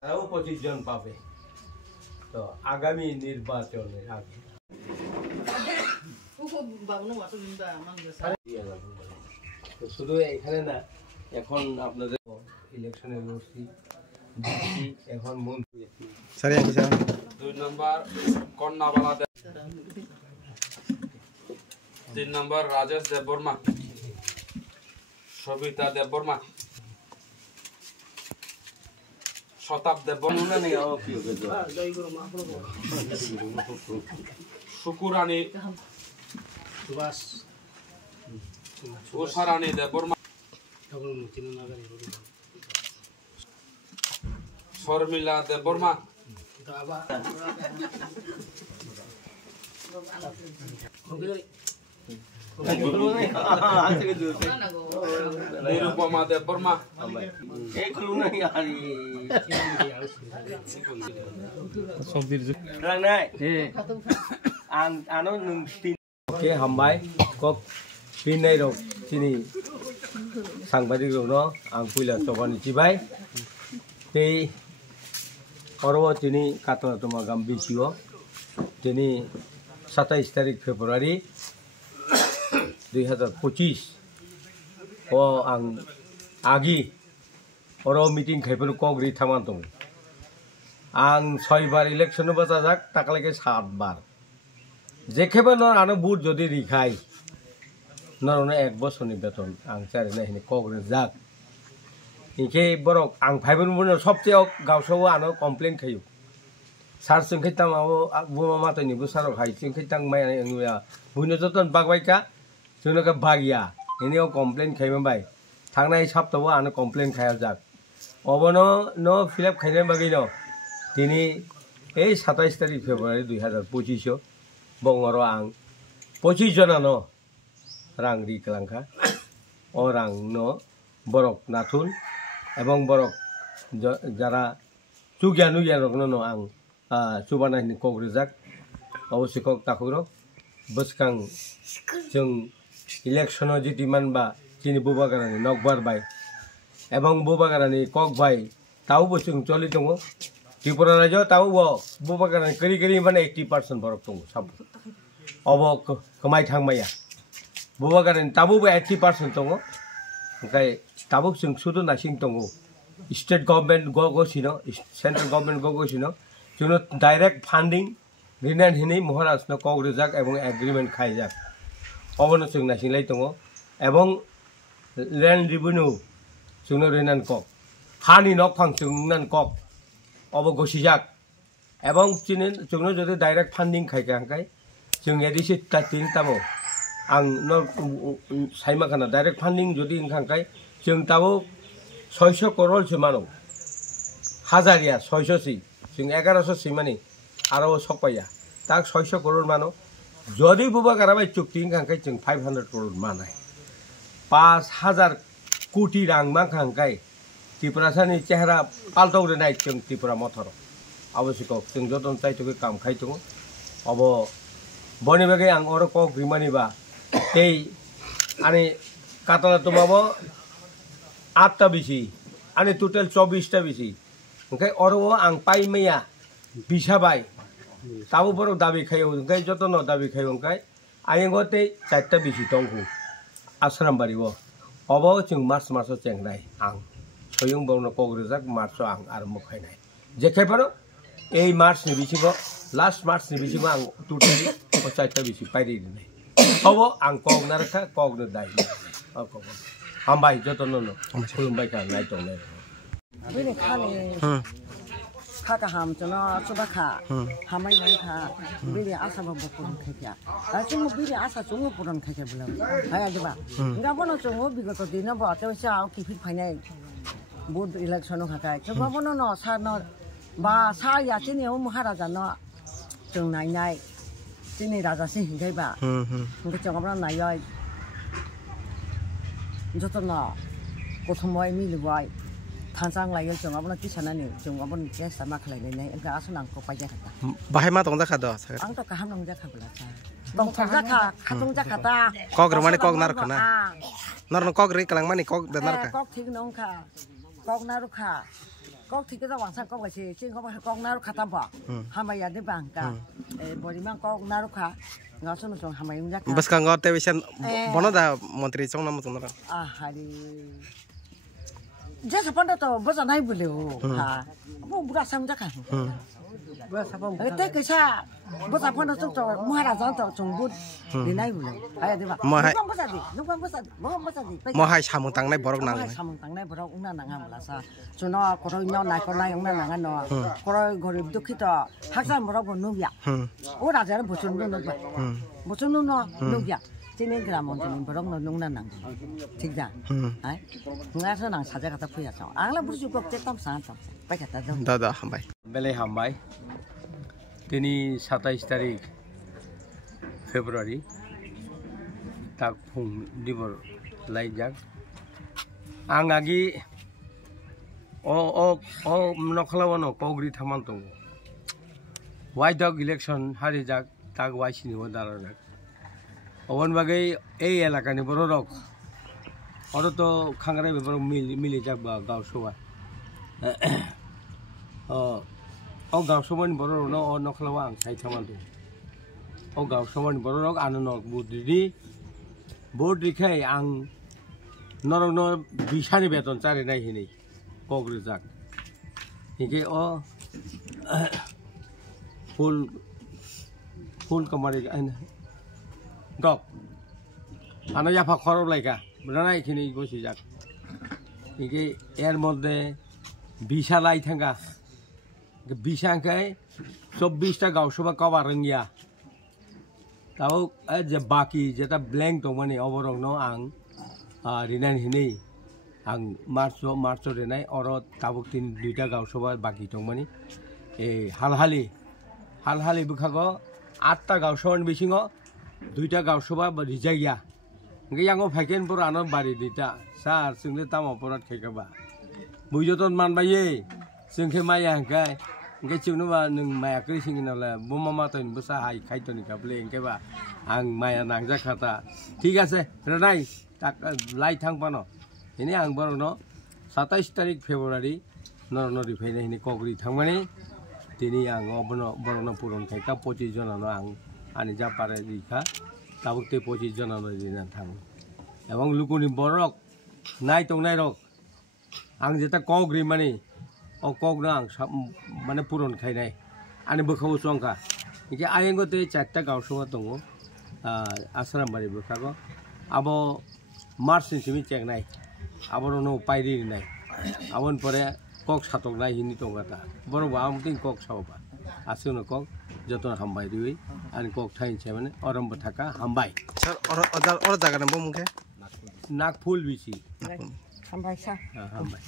তারাও 25 জন পাবে তো আগামী নির্বাচনের আগে শুধু এখানে না এখন আপনাদের ইলেকশনে লড়ছি এখন মন্ত্রী 2 নম্বর কন্যাবালা 3 নম্বর Rajesh Debbarma Sabita Debbarma শতাব Debbarma শুকুরানী Usharani Debbarma Sharmila Debbarma Nirupama Debbarma Oke, hambai kok pinai rok sini sangbadik rok no ang puila tokoni cibai tei orwo tini kato tomagam bisio tini 27 tarik Februari 2025 o ang agi oro meeting khaipun kogri thaman tong ang 6 bar election bajajak takaleke 7 bar যেখানে নর আনো বুট যদি রিখাই নরনে 1 বছরনি বেতন আং চারি না হিনি কগ্রে যাক ইকে বরক আং ফাইবন বুন সবচেয়ে গাवसो আনো কমপ্লেইন খাইও সার সংখিতাম আবো বুমা মাতনি বুসার খাই সংখিতাং মাই আংয়া বুইনো যতন বাগবাইকা জনকা বাগিয়া হিনিও কমপ্লেইন খাইম বাই থাংনাই সপ্তাহ আনো কমপ্লেইন খায়া যাক অবনো নো ফিলআপ খাইনে বাগি ন তিনি এই 27 তারিখ ফেব্রুয়ারি 2025 bongoro ang 25 jona no rang di kelangka orang no borok nathun ebong borok jara chugyanu yarok no ang chubana ni kogrejak obosikok takuro boskang jeng election o jitiman ba chini bubagarani nokbar bai ebong bubagarani kok bai tau bosung choli tongo Tripura rajo tahu bo bubagarani keri mana 80% borok tongo sab obo kemai thang maya bubagarani tabu bo 80% tongo kai tabuk sing sudu nasing tongo state government go sino central government go sino juno direct funding rinan hini moharaj no kogrejak ebong agreement khaijak obono sing nasing lai tongo ebong land revenue juno rinan kok hani nok phang jungnan kok obo gosijak ebong chini jungno jodi direct funding khaikangkai jung edisi tin tamo ang no saima kana direct funding jodi ingkangkai jung tabo 600 crore semano hazaria 600 si jung 1100 si mani aro sokpaya tak 600 crore mano jodi buba karabai chukti ingkangkai jung 500 crore manai 5000 কোটি রাং মাংখাংkai Tripurasani chehra paltau de nai jung Tripura motor awosikok jung joton taitoke kam khaitongo obo boni bage ang oro kok rimani ba tei ani katala tomabo 8 ta bisi ani total 24 ta bisi engkai oro ang pai meya bisa bai tabu boro dabi khayo engkai jotono dabi khayo engkai ayengote 4 ta bisi tongku ashram bari bo obo jung mars marso chengnai ang soyung bawno kogrejak marso ang armo khainai jekai paro ei mars ni bisingo last mars ni bisingo ang totally 4 ta bisi pairi dinai obo ang kognarkha kogno dai ok hambai jotono no khulumbai ka nai tongnai bini khani khaka ham chono chubakha hamai bai kha bini asa ba bopon khaikya achumu bini asa chumu puron khaikya bulam haya diba ngabono chumu bigoto dina ba tewsa ki fit phainai board election khakai chubabono no sa no ba sa ya chini o maharaja no chung nai nai chini raja si hingai ba ngi chongabra nai yai jotono kothomoi milibai थांजां लायो जों आबोन किसानानि जों आबोन guess मा खालायनाय ओंका आसन आंखौ पाइजा खाता बाहाय मा दं जाखा द आं तो काहाम नंग जाखाबला सा दं जाखा खाथुं जाखाता कग रमानि कग नारखना नरन कग रे कलां मानि कग द नारका कग ठीक नंखा कग नारुखा कग ठीक दा वांसा कग गासे चिं कग नारु खाता बा हामाया दे Banka बरिमा कग नारुखा ngaso no song hamay unjak bas ka ngote wisan bono da mantri chong nam tong ah hari jasa panda to bosa nai bule o ha bo bura sam jaka te kaisa bosa panda to maharaja to chong bud ni nai bule aya deba nong bosa di mo hai samung tang nai borok nang samung tang nai borok una nang amla sa chuno koroi no nai koroi una nang no koroi gorib dukhito haksan borok no bia o raja bochun no ba bochun no no bia Tini gram on tini borok no nung nang ठीक जा ai ngaso nang saja kata puya chong angla burju kok tetam san tam pai kata dong da hambai বেলে হামবাই তিনি 27 তারিখ ফেব্রুয়ারি তাক ফুং দিবর লাইজাক आं आगि ओ नखलावनो कग्रि थामान दं wide डग election हारिजाक ताक वाइसिनि दाराजाक अवन बागै এই এলাকাनि बर रक अर तो खांग्राय बेबर मिलि जाक बा गावसोवा ओ गावसोवानि बर रक ओ नखलावा आं साइ थामान दं ओ गावसोवानि बर रक आनो नक बुद्रि बोर्ड रिखाय आं नरन बिसानि बेतन चारि नायहिनि कग्रि जाक इके ओ फुल कमारि डक आना याफा खरब लाइका बुझाना इखिनि गसि जाक इके एर मध्य बिसा लाई थांगा बिसांखाय 24टा गावसभा कवा रंगिया ताव जे बाकी जेता ब्लैंक दं माने अबरंनो आं रिनान हिनै आं मार्च रेनाय अर ताबुक तीन दुइटा गावसभा बाकी दं माने ए हालहालि बुखागो 8टा गावसभानि बिसिङो दुइटा गावसभा रिजाइया ओंगे आंगो फाइकेन पर आनो बारि दिता सार जोंले तामा परात खायखाबा बुइजतन मानबाये जोंखे माया हांखाय ओंगे चिउनोबा नों मायाखै सिंगिनाला बमा मातन बसा हाय खायतनि काबले ओंकेबा आं माया नांजाखाता ठीक আছে रेनाय ताक लाई थांबानो इनि आं बरनो 27 तारिख फेब्रुवारि नरन रिफाइनाय हिनि कग्रि थांमाने दिनै आं बरनो पुरन खायका 25 जनानो आं आनि जा पारे दिखा ताबुकते 25 जनानो दिना थां एवं लुकुनि बरक नाय तंनाय रक आं जेता कग्रि माने ओ कग्रा आं माने पुरन खायनाय आनि बोखाव संखा इके आयंगते 4टा गावसभा दङ आसारामबारि बोखागो आबो मार्च सिमि चेकनाय आबरनो पाइरि नाय आवन परे कक सातकनाय हिनि तंगाता बरबा आमतिं कक सावबा आसुनो कक जतन हामबाय दिवै आनि कक थाइन सेमाने अरमबो थाका हामबाय सर और जागा नंबो मुखे नाक फुल बिसि हामबाय सा हामबाय